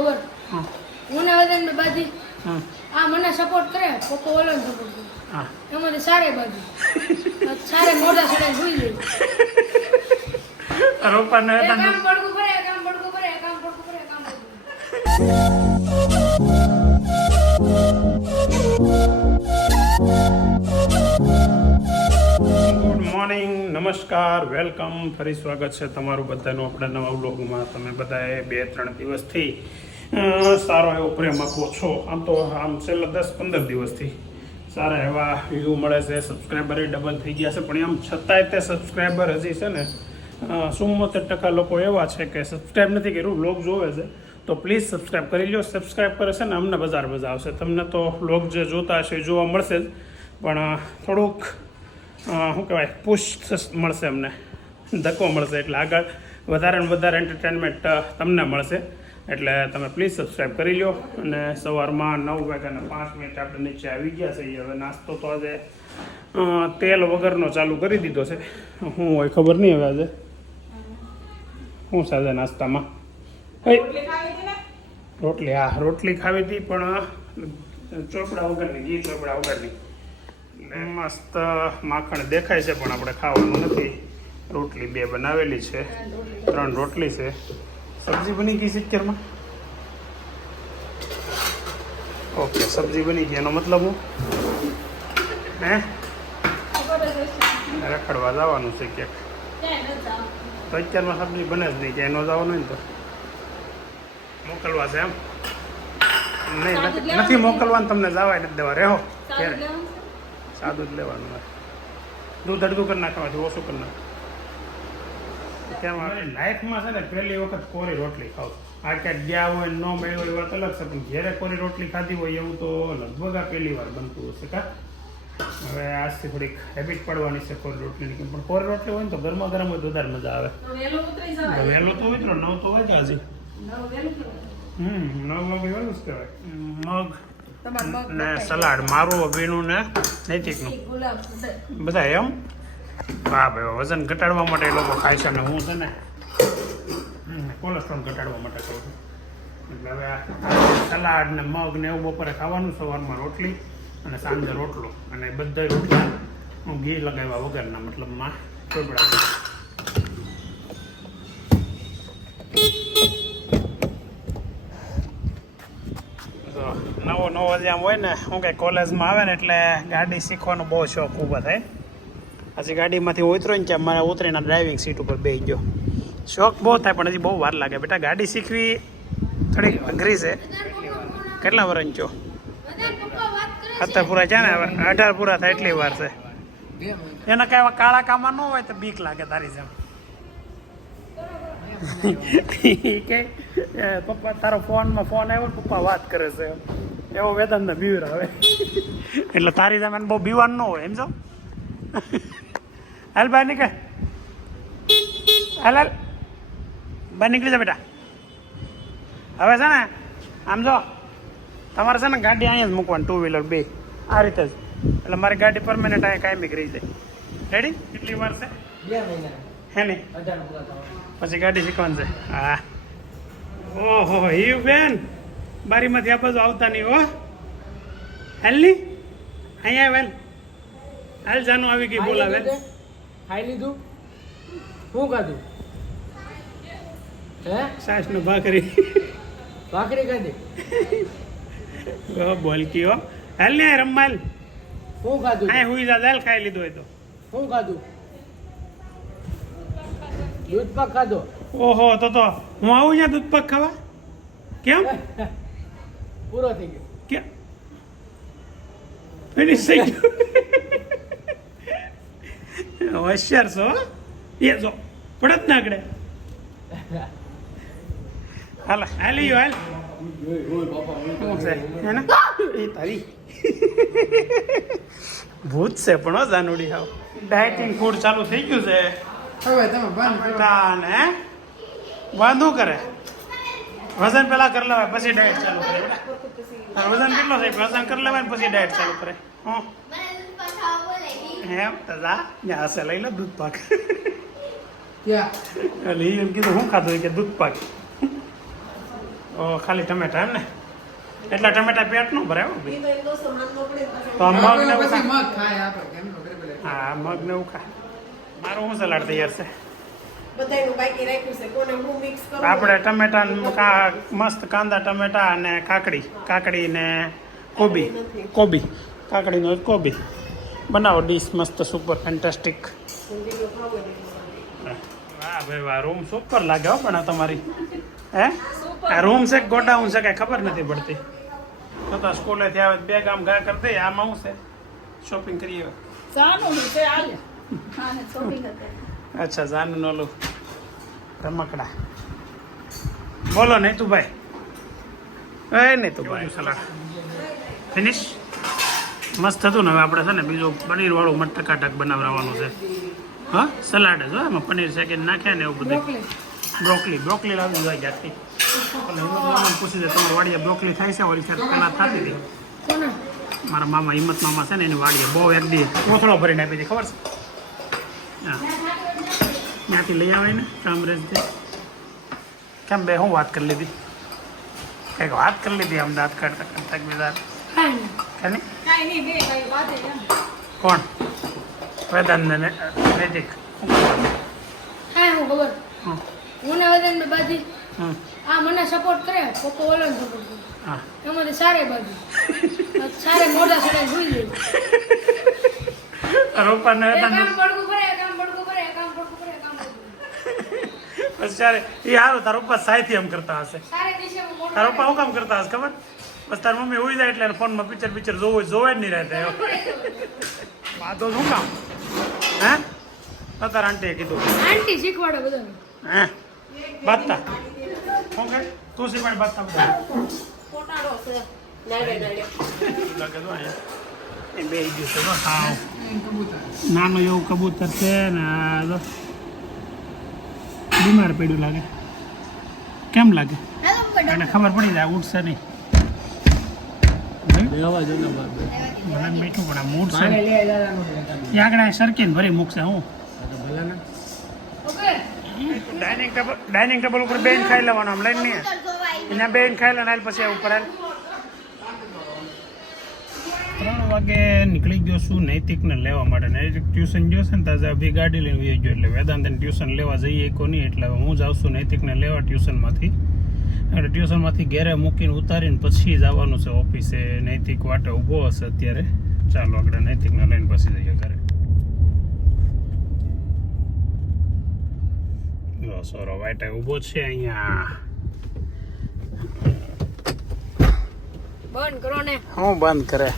ખબર હા મને વજન મે બાજી હા આ મને સપોર્ટ કરે પપ્પા ઓલો સપોર્ટ કરે હા એમાંથી સારે બાજી સારે મોઢા સડે જોઈ લે રોપાને એક કામ પડકું કરે એક કામ પડકું કરે એક કામ પડકું કરે એક કામ પડકું ગુડ મોર્નિંગ, નમસ્કાર, વેલકમ. ફરી સ્વાગત છે તમારું બધાનું આપણા નવા વ્લોગમાં. તમે બધાએ 2-3 દિવસથી સારો એવો પ્રેમ આપો છો. આમ છેલ્લા 10-15 દિવસથી સારા એવા વ્યૂ મળે છે, સબસ્ક્રાઈબર ડબલ થઈ ગયા છે, પણ એમ છતાંય તે સબસ્ક્રાઈબર હજી છે ને 74% લોકો એવા છે કે સબસ્ક્રાઈબ નથી કર્યું, વ્લોગ જોવે છે. તો પ્લીઝ સબસ્ક્રાઈબ કરી લો. સબસ્ક્રાઈબ કરે છે ને અમને બજાર મજા આવશે. તમને તો વ્લોગ જે જોતા હશે એ જોવા મળશે જ, પણ થોડુંક શું કહેવાય પુશ મળશે, અમને ધક્કો મળશે, એટલે આગળ વધારે ને વધારે એન્ટરટેનમેન્ટ તમને મળશે. એટલે તમે પ્લીઝ સબસ્ક્રાઈબ કરી લો. અને સવારમાં 9:05 આપણે નીચે આવી ગયા છે. હવે નાસ્તો તો આજે તેલ વગરનો ચાલુ કરી દીધો છે. શું હોય ખબર નહીં હવે આજે શું છે આજે નાસ્તામાં. રોટલી, હા રોટલી ખાવી હતી, પણ ચોપડા વગરની, ઘી ચોપડા વગરની. મસ્ત માખણ દેખાય છે, પણ આપણે ખાવાનું નથી. રોટલી 2 બનાવેલી છે, 3 રોટલી છે. સબ્જી બની ગઈ છે અત્યારમાં. ઓકે, સબ્જી બની ગઈ, એનો મતલબ હું રખડવા જવાનું છે ક્યાંક. તો અત્યારમાં સબ્જી બને જ નહીં, ક્યાંય ન જવાનું હોય ને તો મોકલવા છે એમ. નહીં, નથી મોકલવાનું, તમને જવાય નથી દેવા. રહેવો ક્યારે સાદું જ લેવાનું હોય. દૂધ અડધું કરી નાખવાથી ઓછું કરી નાખ. મારી લાઈફમાં છે ને પહેલી વખત કોરી રોટલી ખાવ. આ ક્યાંક ગયા હોય ન મળ્યો હોય વાત અલગ છે, પણ ઘેરે કોરી રોટલી ખાધી હોય એવું તો લગભગ આ પહેલી વાર બનતું હશે. કા હવે આજથી થોડીક હેબિટ પડવાની છે કોરી રોટલીની. પણ કોરી રોટલી હોય ને તો ગરમા ગરમ હોય તો વધારે મજા આવે. વહેલો તો હોય તો 9 તો વાગ્યા હજી. 9 વાગે વહેલું જ કહેવાય. મગ ને સલાડ, મારું, અભિનું ને નૈતિકનું, બધા એમ. હા ભાઈ, વજન ઘટાડવા માટે એ લોકો ખાય છે, અને હું છે ને કોલેસ્ટ્રોલ ઘટાડવા માટે ખાઉં છું. એટલે હવે આ સલાડ ને મગ ને એવું બપોરે ખાવાનું, સવારમાં રોટલી અને સાંજે રોટલો. અને બધા રોટલા હું ઘી લગાવ્યા વગરના, મતલબમાં ચોપડા. નવો જે આમ હોય ને, હું કંઈ કોલેજમાં આવે ને એટલે ગાડી શીખવાનો બહુ શોખ ઊભો થાય. હજી ગાડીમાંથી ઉતરો ને ત્યાં મારે ઉતરીને ડ્રાઇવિંગ સીટ ઉપર બેસી ગયો. શોખ બહુ થાય, પણ હજી બહુ વાર લાગે. બેટા ગાડી શીખવી થોડીક અઘરી છે. કેટલા વર્ષ છો? 17 પૂરા છે ને, હવે 18 પૂરા થાય એટલી વાર છે. એના કાંઈ કાળા કામમાં ન હોય તો બીક લાગે તારી જેમ. કે પપ્પા તારો ફોન આવ્યો, પપ્પા વાત કરે છે, એવો વેદાંતને બીવર આવે. એટલે તારી જેમ એને બહુ બીવાનું ન હોય, સમજો. હાલ બહાર નીકળ, હાલ બહાર નીકળી જા બેટા. હવે છે ને આમ જો, તમારે છે ને ગાડી અહીંયા જ મૂકવાની, 2 વ્હીલર 2 આ રીતે જ. એટલે મારી ગાડી પરમેનન્ટ અહીંયા કાયમી રહી જાય. રેડી? કેટલી વાર છે? 2 મહિના હે ને? પછી ગાડી શીખવાનું છે. હા. ઓહો હિવ બેન, બારીમાંથી આ બાજુ આવતા નહીં હો. હાલ ની અહીંયા વેલ હાલ, જાનું આવી ગઈ બોલાવે. ખાઈ લીધું? શું ખાધું? હે? સાસ નો ભાખરી ખાધી? બોલકી હો. હાલ ને રમાલ. શું ખાધું? હા હુઈ જા, દાલ ખાઈ લીધો હોય તો. શું ખાધું? દૂધ પાક ખાધો? ઓહો, તો હું આવું ત્યાં દૂધ પાક ખાવા? કેમ? પૂરો થઈ ગયો. કેમ ફિનિશ થઈ ગયું? હોશિયાર છો એ. જો પડત ના આગળ. હાલ હાલી હાલ. તારી ભૂત છે પણ હો જાનુડી. હાવ ડાયટિંગ ફૂડ ચાલુ થઈ ગયું છે હવે. તમે બંધ કરે. વજન પેલા કરી લેવાય પછી ડાયટ ચાલુ કરે. વજન કેટલો થાય? વજન કરી લેવાય ને પછી ડાયટ ચાલુ કરે. એમ તો જા હશે, લઈ લો દૂધ પાક. એટલે એમ કીધું શું ખાધું કે દૂધ પાક. તો ખાલી ટમેટા એમ ને એટલા ટમેટા પેટ નું ભરાય હો ભાઈ. તો આ મગ ને એવું પછી ખા. મગ ખાય આપણે કેમ નો કરે પેલા. હા મગ ને એવું ખા. મારું શું સલાડ તૈયાર છે બધાયનું બાકી રાખ્યું છે કોને હું મિક્સ કરું આપણે ટમેટા મસ્ત કાંદા ટમેટા અને કાકડી ને કોબી કાકડીનો કોબી બનાવો ડીશ મસ્ત સુપર ફેન્ટાસ્ટિક. જિંદગીનો ખાવો એટલે. વાહ ભાઈ વાહ રૂમ સુપર લાગે હો પણ આ તમારી હે આ રૂમ છે કે ગોડાઉન છે કઈ ખબર નથી પડતી. તો તો સ્કૂલેથી આવે બે ગામ ઘા કરી દે આમાં શું છે શોપિંગ કરીએ. અચ્છા જાનું નોલું રમકડા બોલો નહીં તું ભાઈ એ નહીં તું ભાઈ સલાડ ફિનિશ મસ્ત હતું ને હવે આપણે છે ને બીજું પનીરવાળું મટર કાટક બનાવવાનું છે. હા સલાડ જ હો એમાં પનીર છે કે નાખ્યા ને એવું બધું. બ્રોકલી લાવી જાય જાતથી પૂછી દે તમારી વાડીએ બ્રોકલી થાય છે ઓલી ફેર પહેલાં થતી હતી. કોને મારા મામા હિંમત મામા છે ને એની વાડીએ બહુ એક દી કોથળો ભરીને આપી હતી ખબર છે. હા ત્યાંથી લઈ આવે ને કામરેજથી. કેમ બે હું વાત કરી લીધી કંઈક વાત કરી લીધી અમદાવાદ કરતા બીજા કાંઈ નહીં. કોણ વેદાંત ને નૈતિક હા હું ખબર હમ. હું ને વદન બાજી હમ. આ મને સપોર્ટ કરે પપ્પા ઓલાને સપોર્ટ કરે હા એમાંથી સારે બાજુ સારે મોઢા સડે સુઈ જાય. રૂપા ને એક વેદાંત આમ પડકું કરે એક આમ પડકું કરે એક આમ પડકું કરે એક આમ પડકું કરે. બસ ત્યારે એ સારું તારા ઉપર સાયથી એમ કરતા હશે. સારે દિશામાં મોઢું તારા પપ્પા શું કામ કરતા હશે ખબર બસ તારી મમ્મી ઉઈ જાય એટલે ફોનમાં પિક્ચર જોવે જ નહીં રહેતા વાંધો શું કામ હે તો તારા આંટીએ કીધું આંટી શીખવાડે બધાને. હે બાતતા શું કહે તું શીખવાડ બાતતા બધા પોટાડો છે નાડે લાગે તો અહીંયા એ બે ગયું છે તો હાવ નાનું એવું કબૂતર છે ને આ જો બીમાર પડ્યું લાગે કેમ લાગે એને ખબર પડી જાય ઉઠશે નહીં બેવા જો ના બાદ મને મીઠું પણ આ મૂડ છે માને ને લે દાદાનો કામ એ આગળ સરકીને ભરી મૂકશે હું ભલા ના ઓકે ડાઇનિંગ ટેબલ ઉપર બેન ખાઈ લેવાનું આમ લઈને નહીં એના બેન ખાઈ લેવાના હાલ પછી ઉપર હાલ 3 વાગે નીકળી ગયો છું નૈતિકને લેવા માટે નૈતિક ટ્યુશન ગયો છે ને તાજા અભી ગાડી લઈને વહી ગયો એટલે વેદાંતને ટ્યુશન લેવા જઈએ નહીં એટલે હું જ આવશું નૈતિકને લેવા ટ્યુશનમાંથી એટલે ટ્યુશનમાંથી ઘેરે મૂકીને ઉતારીને પછી જ આવવાનું છે ઓફિસે. નૈતિક વાટે ઊભો હશે અત્યારે ચાલો આપણે નૈતિકને લઈને પછી જઈએ ઘરે. સોરો વાટે ઊભો છે અહીંયા. બંધ કરો ને. હું બંધ કરે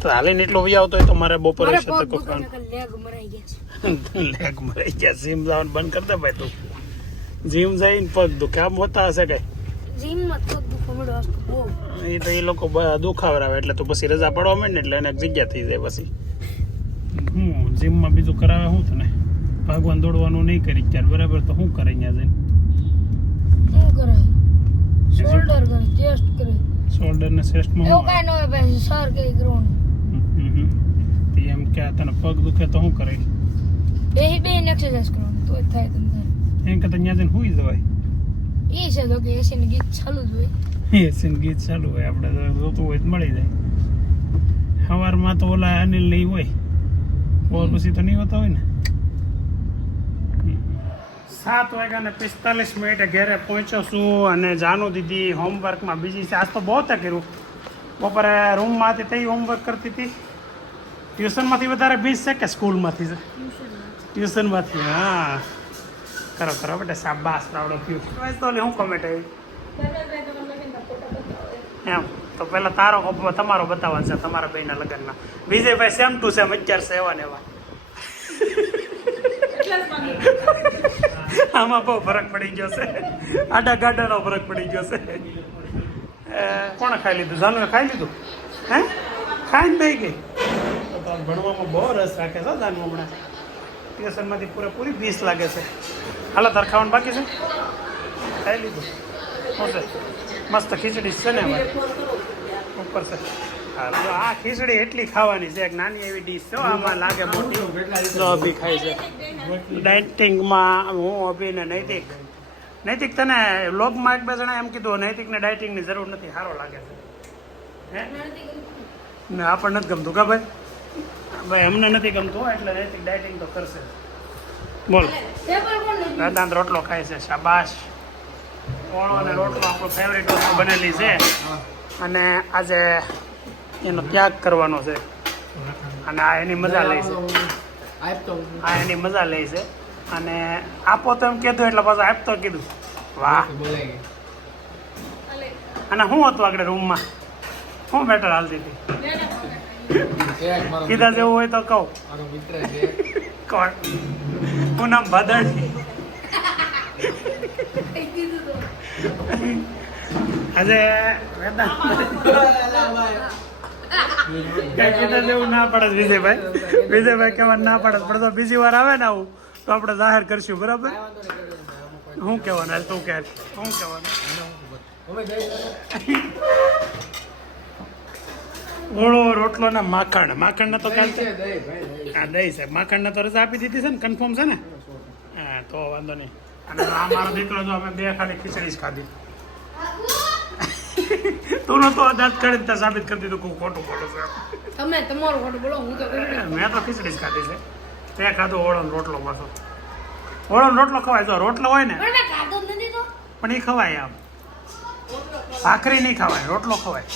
તો હાલીને એટલો વી આવતો હોય તો મારે બપોરે મારે છે પગ તો દુખે ને કે લેગ મરાઈ ગયા છે. લેગ મરાઈ ગયા જીમ જવાનું બંધ કરી દે ભાઈ તું જીમ જઈને પગ દુખે આમ હોતા હશે કઈ જીમમાં પગ દુખવા મળ્યો આજ તો બહુ. એ તો એ લોકો દુખાવરાવે એટલે તો પછી રજા પડવા માંડે ને એટલે એને એક જગ્યા થઈ જાય પછી હું જીમમાં બીજું કરાવે શું તને ભાગવાન દોડવાનું નહીં કરી ત્યારે બરાબર તો શું કરે અહીંયા જઈને શું કરે શોલ્ડર કરે ચેસ્ટ કરે શોલ્ડર ને ચેસ્ટમાં એવું કાંઈ ન હોય ભાઈ સર કઈ કરવાનું એમ કે તને પગ દુખે તો શું કરે બે એક્સરસાઇઝ કરવાનું તો જ થાય તમને થાય. એમ કે ત્યાં જઈને સુઈ જવાય એ છે તો કે એસી ગીત ચાલુ જ હોય. એસીન ગીત ચાલુ હોય આપણે જોતું હોય તો મળી જાય. સવારમાં તો ઓલા અનિલ નહીં હોય ઓર પછી તો નહીં હોતા હોય ને. 7:45 ઘરે પહોંચ્યો છું અને જાનુ દીદી હોમવર્કમાં બીજી છે. આજ તો બહુ તે કર્યું બપોરે રૂમમાં હતી તે હોમવર્ક કરતી હતી. ટ્યુશનમાંથી વધારે બીજ છે કે સ્કૂલમાંથી છે ટ્યુશનમાંથી હા કરો કરો બેટા શાબાશ રાવડો થયું તો હું કમેન્ટ આવી એમ તો પહેલાં તમારો બતાવવાનો છે તમારા બેના લગ્નના. વિજયભાઈ સેમ ટુ સેમ 11 છે એવા ને એવા. આમાં બહુ ફરક પડી ગયો છે આડા ગાડાનો ફરક પડી ગયો છે. કોણે ખાઈ લીધું જાનુએ ખાઈ લીધું હે ખાઈને દઈ ગઈ તો ભણવામાં બહુ રસ રાખે છે જાનુ હમણાં ટ્યુશનમાંથી પૂરેપૂરી 20 લાગે છે. હાલો તાર ખાવાનું બાકી છે ખાઈ લીધું શું છે મસ્ત ખીચડી છે ને ઉપર છે. હા આ ખીચડી એટલી ખાવાની છે એક નાની એવી ડીશ છે આમાં લાગે મોટી. અભી ખાય છે ડાયટિંગમાં હું અભી ને નૈતિક નૈતિક તને લોગમાં એક બે જણા એમ કીધું નૈતિકને ડાયટિંગની જરૂર નથી, સારો લાગે છે. હે ને આપણને નથી ગમતું કા ભાઈ? ભાઈ અમને નથી ગમતું એટલે નૈતિક ડાયટિંગ તો કરશે. બોલ. પેપર કોણ લઈ વેદાંત રોટલો ખાય છે, શાબાશ. ઓળો અને રોટલો આપણો ફેવરેટ વસ્તુ બનેલી છે અને આજે એનો ત્યાગ કરવાનો છે અને આ એની મજા લે છે. આ એની મજા લે છે અને આપો તો એમ કીધું એટલે પાછું આપતો કીધું. વાહ. અને શું હતું આગળ રૂમમાં શું બેટર હાલતી હતી? કીધા જેવું હોય તો કહું. કોણ? હું નામ ભાદરણી. દીધું તો આજે વેદાંત કીધા જેવું ના પડે વિજયભાઈ કહેવા ના પડે પણ તો બીજી વાર આવે ને આવું તો આપણે જાહેર કરશું, બરાબર? શું કહેવાનું હાલ તું કે શું કહેવાનું? ઓળો રોટલો ને માખણ ને તો કાલ હા દહીં છે. માખણ ને તો રજા આપી દીધી છે ને, કન્ફર્મ છે ને? હા તો વાંધો નહીં. અને આ મારો દીકરો તો અમે બે ખાલી ખીચડી જ ખાધી. તું નતો દાંત કાઢી ત્યાં સાબિત કરી દીધું કે હું ખોટું બોલું છું. તમે તમારું ખોટું બોલો, હું તો ખીચડી. મેં તો ખીચડી જ ખાધી છે. તે ખાધું ઓળો ને રોટલો પાછો. ઓળો ને રોટલો ખવાય, જો રોટલો હોય ને પણ મેં ખાધો જ નથી તો. પણ એ ખવાય. આમ ભાખરી નહીં ખવાય, રોટલો ખવાય.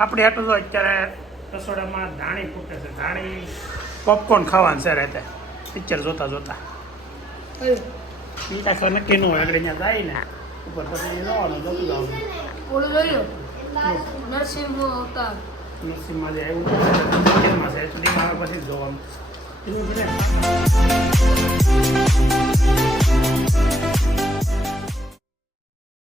આપણી આટલું તો અત્યારે રસોડામાં ધાણી ફૂટે છે. ધાણી પોપકોર્ન ખાવાનું છે રાતે પિક્ચર જોતા જોતા. મીઠા ખાવા નક્કી ન હોય, આગળ અહીંયા જાય ને ઉપર પછી જવાનું જોતું જવાનું. ઓલું જોયું નરસિંહ અવતાર. નરસિંહમાં જે આવ્યું મંદિરમાં છે એચડીમાં આવે પછી જ જોવાનું. ધીમે ધીમે